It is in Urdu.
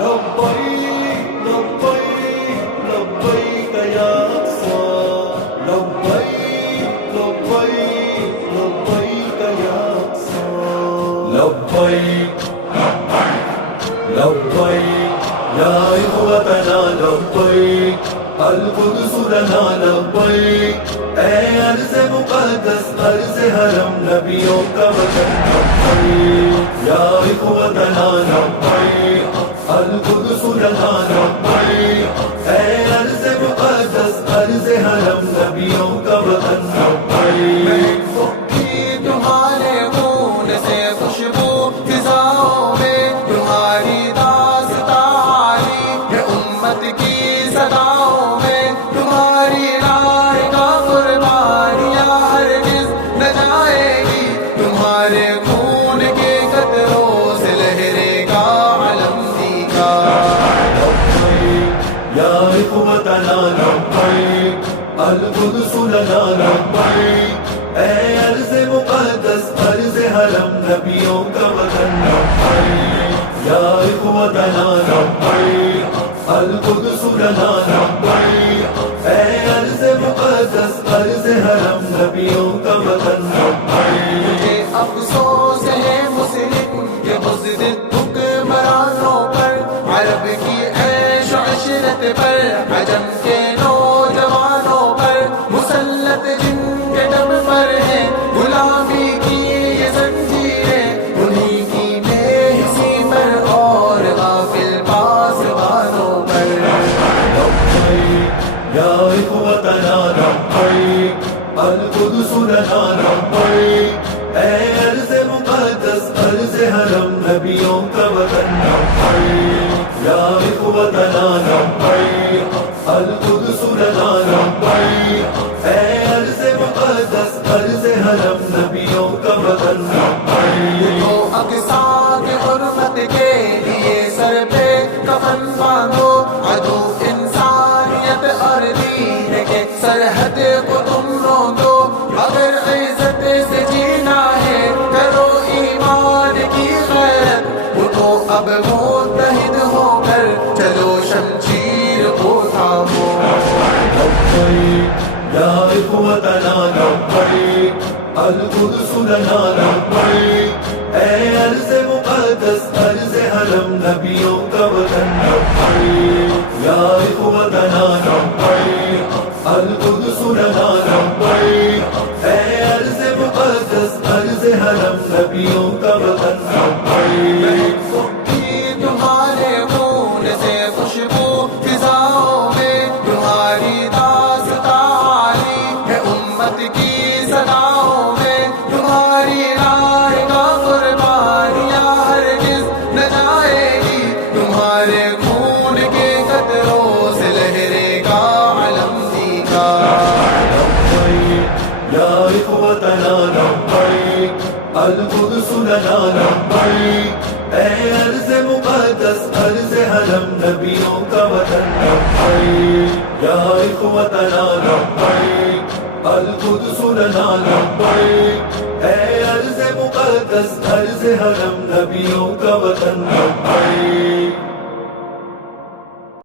لبيك لبيك لبيك يا أقصى لبيك لبيك لبيك يا أقصى لبيك لبيك يا إخوتنا لبيك القدس لنا لبيك اے عرض مقدس عرض حرم نبیوں کا وطن لبیک یا اخوتنا لبیک القدس لنا لبیک اے عرض مقدس عرض حرم نبیوں کا وطن لبیک تمہارے خون سے خوشبو فضاؤں میں تمہاری داستان ہے امت کی صداؤں میں تمہاری رائے کا قربانیاں ہرگز نہ جائے گی تمہارے خون کے قطروں سے لہرے گا علم دیگا یا اخوتنا لبیک القدس لنا لبیک اے عرض مقدس عرض حرم نبیوں کا وطن لبیک یا اخوتنا لبیک القدس لنا لبیک اے عرض مقدس عرض حرم نبیوں کا وطن لبیک افسوس ہے مسلم کے بزدل حکمرانوں پر عرب کی عیش و عشرت پر عجم کے نوجوانوں پر مسلط جن کے دم پر ہے غلامی کی یہ زنجیریں انہی کی بے حسی پر اور غافل پاسبانوں پر یا اخوتنا لبیک القدس لنا لبیک اے عرض مقدس عرض حرم نبیوں کا وطن لبیک یا اخوتنا لبیک القدس لنا لبیک اے عرض مقدس عرض حرم نبیوں کا وطن لبیک تو اقصا کی حرمت کے لیے سر پہ کفن باندھو عدو انسانیت اور دین کے سرحد کو تم روندو اگر عزت سے جینا ہے کرو ایمان کی غیرت اٹھو اب متحد ہو کر چلو شمشیر کو تھامو یا اخوتنا لبیک القدس لنا لبیک اے عرض مقدس عرض حرم نبیوں کا وطن لبیک یا اخوتنا لبیک القدس لنا لبیک اے عرض مقدس عرض حرم نبیوں کا وطن لبیک تمہارے خون سے خوشبو فضاؤں میں تمہاری داستان ہے امت کی صداؤں میں تمہاری رائے کا قربانیاں ہرگز نہ جائے گی تمہارے خون کے قطروں سے لہرے گا علم دیگا یا اخوتنا لبیک القدس لنا لبیک اے عرض مقدس عرض حرم نبیوں کا وطن لبیک یا اخوتنا لبیک القدس لنا لبیک اے عرض مقدس عرض حرم نبیوں کا وطن لبیک